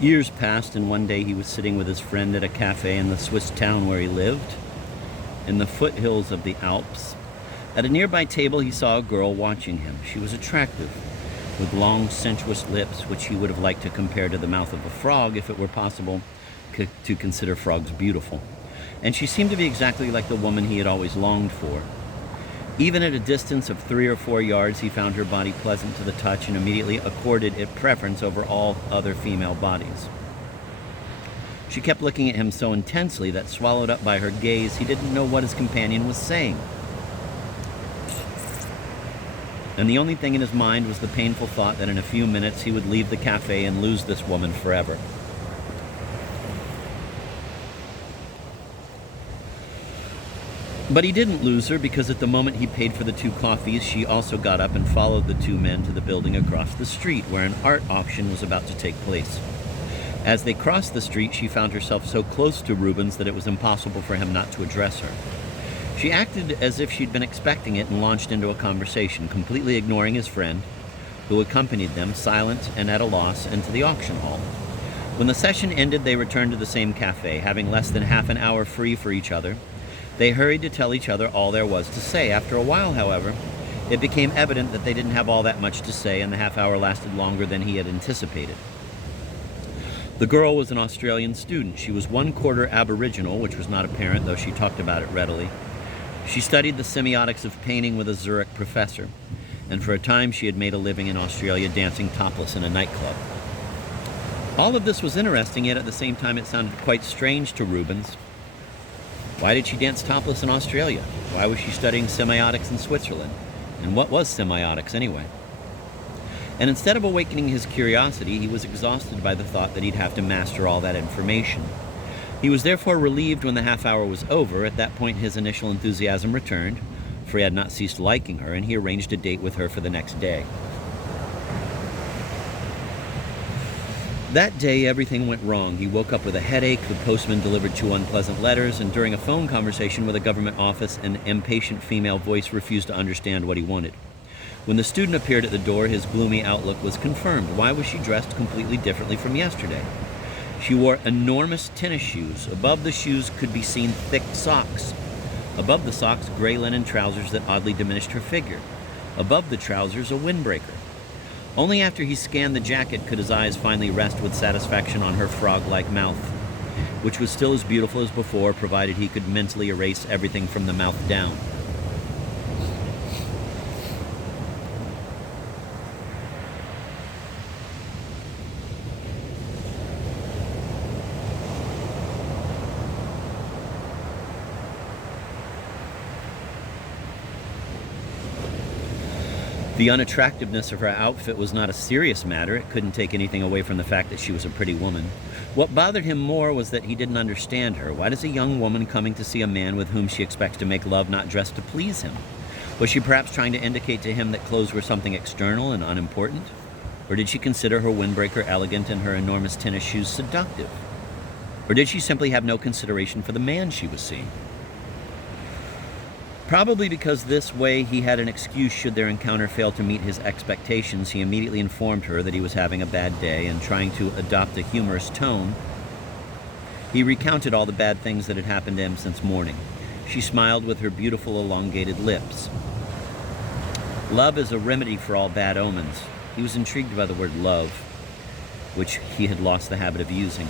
Years passed, and one day he was sitting with his friend at a cafe in the Swiss town where he lived, in the foothills of the Alps. At a nearby table, he saw a girl watching him. She was attractive, with long, sensuous lips, which he would have liked to compare to the mouth of a frog if it were possible to consider frogs beautiful. And she seemed to be exactly like the woman he had always longed for. Even at a distance of 3 or 4 yards, he found her body pleasant to the touch and immediately accorded it preference over all other female bodies. She kept looking at him so intensely that, swallowed up by her gaze, he didn't know what his companion was saying. And the only thing in his mind was the painful thought that in a few minutes he would leave the cafe and lose this woman forever. But he didn't lose her, because at the moment he paid for the 2 coffees, she also got up and followed the 2 men to the building across the street, where an art auction was about to take place. As they crossed the street, she found herself so close to Rubens that it was impossible for him not to address her. She acted as if she'd been expecting it and launched into a conversation, completely ignoring his friend, who accompanied them, silent and at a loss, into the auction hall. When the session ended, they returned to the same cafe, having less than half an hour free for each other. They hurried to tell each other all there was to say. After a while, however, it became evident that they didn't have all that much to say, and the half hour lasted longer than he had anticipated. The girl was an Australian student. She was 1/4 Aboriginal, which was not apparent, though she talked about it readily. She studied the semiotics of painting with a Zurich professor, and for a time she had made a living in Australia dancing topless in a nightclub. All of this was interesting, yet at the same time it sounded quite strange to Rubens. Why did she dance topless in Australia? Why was she studying semiotics in Switzerland? And what was semiotics anyway? And instead of awakening his curiosity, he was exhausted by the thought that he'd have to master all that information. He was therefore relieved when the half hour was over. At that point, his initial enthusiasm returned, for he had not ceased liking her, and he arranged a date with her for the next day. That day, everything went wrong. He woke up with a headache, the postman delivered 2 unpleasant letters, and during a phone conversation with a government office, an impatient female voice refused to understand what he wanted. When the student appeared at the door, his gloomy outlook was confirmed. Why was she dressed completely differently from yesterday? She wore enormous tennis shoes. Above the shoes could be seen thick socks. Above the socks, gray linen trousers that oddly diminished her figure. Above the trousers, a windbreaker. Only after he scanned the jacket could his eyes finally rest with satisfaction on her frog-like mouth, which was still as beautiful as before, provided he could mentally erase everything from the mouth down. The unattractiveness of her outfit was not a serious matter. It couldn't take anything away from the fact that she was a pretty woman. What bothered him more was that he didn't understand her. Why does a young woman coming to see a man with whom she expects to make love not dress to please him? Was she perhaps trying to indicate to him that clothes were something external and unimportant? Or did she consider her windbreaker elegant and her enormous tennis shoes seductive? Or did she simply have no consideration for the man she was seeing? Probably because this way he had an excuse should their encounter fail to meet his expectations. He immediately informed her that he was having a bad day, and trying to adopt a humorous tone, he recounted all the bad things that had happened to him since morning. She smiled with her beautiful elongated lips. Love is a remedy for all bad omens. He was intrigued by the word love, which he had lost the habit of using.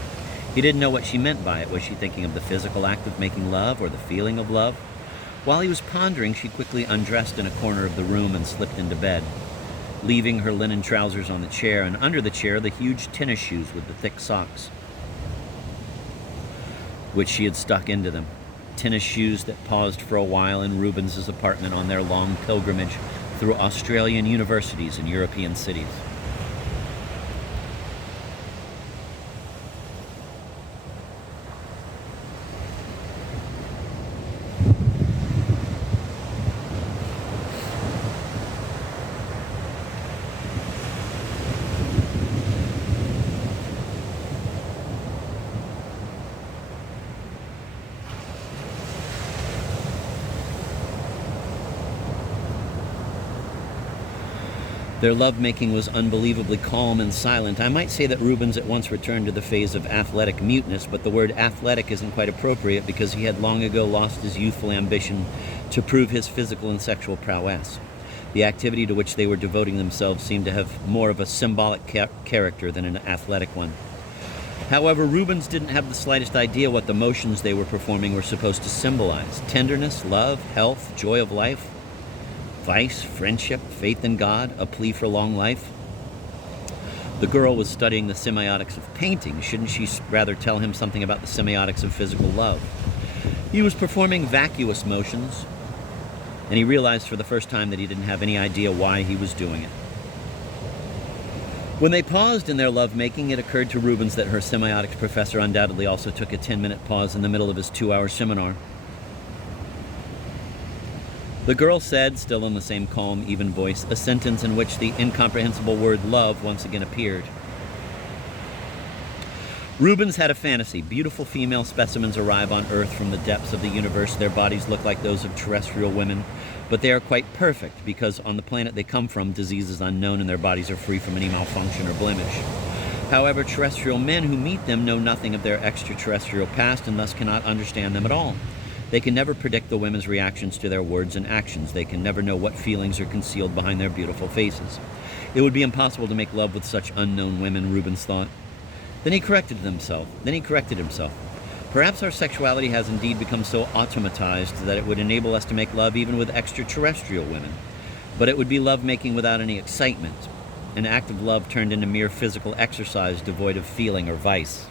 He didn't know what she meant by it. Was she thinking of the physical act of making love, or the feeling of love? While he was pondering, she quickly undressed in a corner of the room and slipped into bed, leaving her linen trousers on the chair, and under the chair the huge tennis shoes with the thick socks, which she had stuck into them. Tennis shoes that paused for a while in Rubens's apartment on their long pilgrimage through Australian universities and European cities. Their lovemaking was unbelievably calm and silent. I might say that Rubens at once returned to the phase of athletic muteness, but the word athletic isn't quite appropriate because he had long ago lost his youthful ambition to prove his physical and sexual prowess. The activity to which they were devoting themselves seemed to have more of a symbolic character than an athletic one. However, Rubens didn't have the slightest idea what the motions they were performing were supposed to symbolize. Tenderness, love, health, joy of life, vice, friendship, faith in God, a plea for long life. The girl was studying the semiotics of painting. Shouldn't she rather tell him something about the semiotics of physical love? He was performing vacuous motions, and he realized for the first time that he didn't have any idea why he was doing it. When they paused in their lovemaking, it occurred to Rubens that her semiotics professor undoubtedly also took a 10-minute pause in the middle of his 2-hour seminar. The girl said, still in the same calm, even voice, a sentence in which the incomprehensible word love once again appeared. Rubens had a fantasy. Beautiful female specimens arrive on Earth from the depths of the universe. Their bodies look like those of terrestrial women, but they are quite perfect because on the planet they come from, disease is unknown and their bodies are free from any malfunction or blemish. However, terrestrial men who meet them know nothing of their extraterrestrial past and thus cannot understand them at all. They can never predict the women's reactions to their words and actions. They can never know what feelings are concealed behind their beautiful faces. It would be impossible to make love with such unknown women, Rubens thought. Then he corrected himself. Perhaps our sexuality has indeed become so automatized that it would enable us to make love even with extraterrestrial women. But it would be love-making without any excitement, an act of love turned into mere physical exercise devoid of feeling or vice.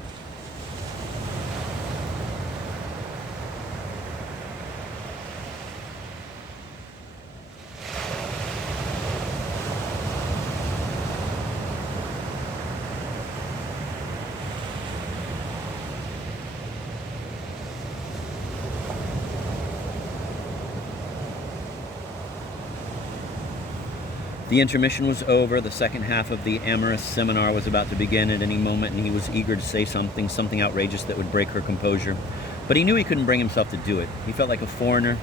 The intermission was over. The second half of the amorous seminar was about to begin at any moment, and he was eager to say something outrageous that would break her composure. But he knew he couldn't bring himself to do it. He felt like a foreigner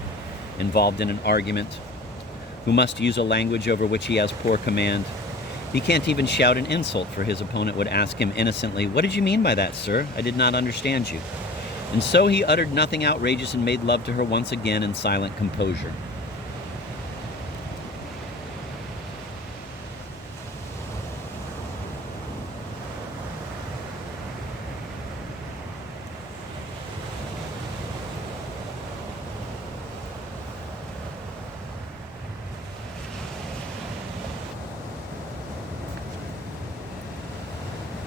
involved in an argument who must use a language over which he has poor command. He can't even shout an insult, for his opponent would ask him innocently, "What did you mean by that, sir? I did not understand you." And so he uttered nothing outrageous and made love to her once again in silent composure.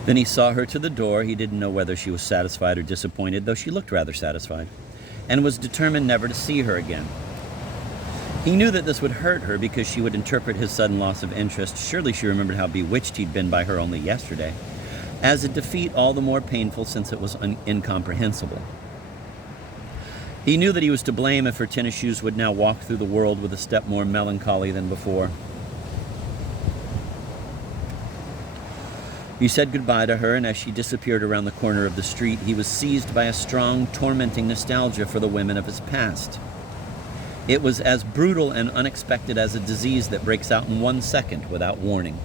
Then he saw her to the door. He didn't know whether she was satisfied or disappointed, though she looked rather satisfied, and was determined never to see her again. He knew that this would hurt her because she would interpret his sudden loss of interest, surely she remembered how bewitched he'd been by her only yesterday, as a defeat all the more painful since it was incomprehensible. He knew that he was to blame if her tennis shoes would now walk through the world with a step more melancholy than before. He said goodbye to her, and as she disappeared around the corner of the street, he was seized by a strong, tormenting nostalgia for the women of his past. It was as brutal and unexpected as a disease that breaks out in 1 second without warning.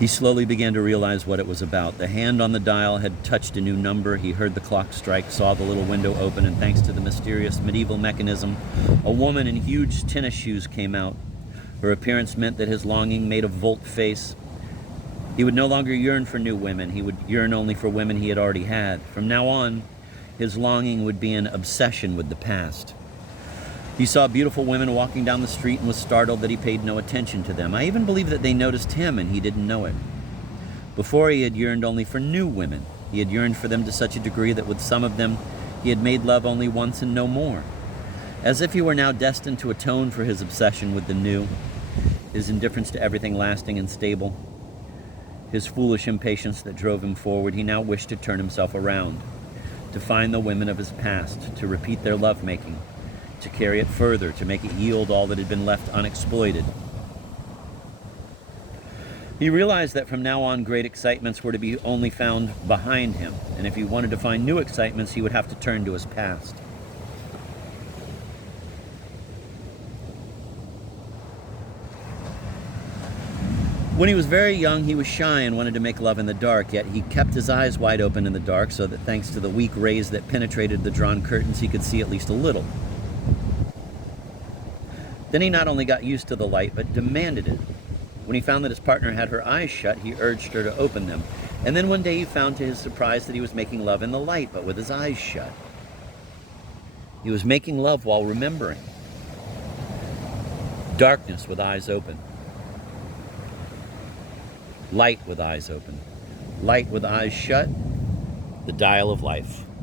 He slowly began to realize what it was about. The hand on the dial had touched a new number. He heard the clock strike, saw the little window open, and thanks to the mysterious medieval mechanism, a woman in huge tennis shoes came out. Her appearance meant that his longing made a volte-face. He would no longer yearn for new women. He would yearn only for women he had already had. From now on, his longing would be an obsession with the past. He saw beautiful women walking down the street and was startled that he paid no attention to them. I even believe that they noticed him and he didn't know it. Before, he had yearned only for new women. He had yearned for them to such a degree that with some of them he had made love only once and no more. As if he were now destined to atone for his obsession with the new, his indifference to everything lasting and stable, his foolish impatience that drove him forward, he now wished to turn himself around, to find the women of his past, to repeat their lovemaking, to carry it further, to make it yield all that had been left unexploited. He realized that from now on, great excitements were to be only found behind him, and if he wanted to find new excitements, he would have to turn to his past. When he was very young, he was shy and wanted to make love in the dark, yet he kept his eyes wide open in the dark so that thanks to the weak rays that penetrated the drawn curtains, he could see at least a little. Then he not only got used to the light, but demanded it. When he found that his partner had her eyes shut, he urged her to open them. And then one day he found to his surprise that he was making love in the light, but with his eyes shut. He was making love while remembering. Darkness with eyes open. Light with eyes open. Light with eyes shut. The dial of life.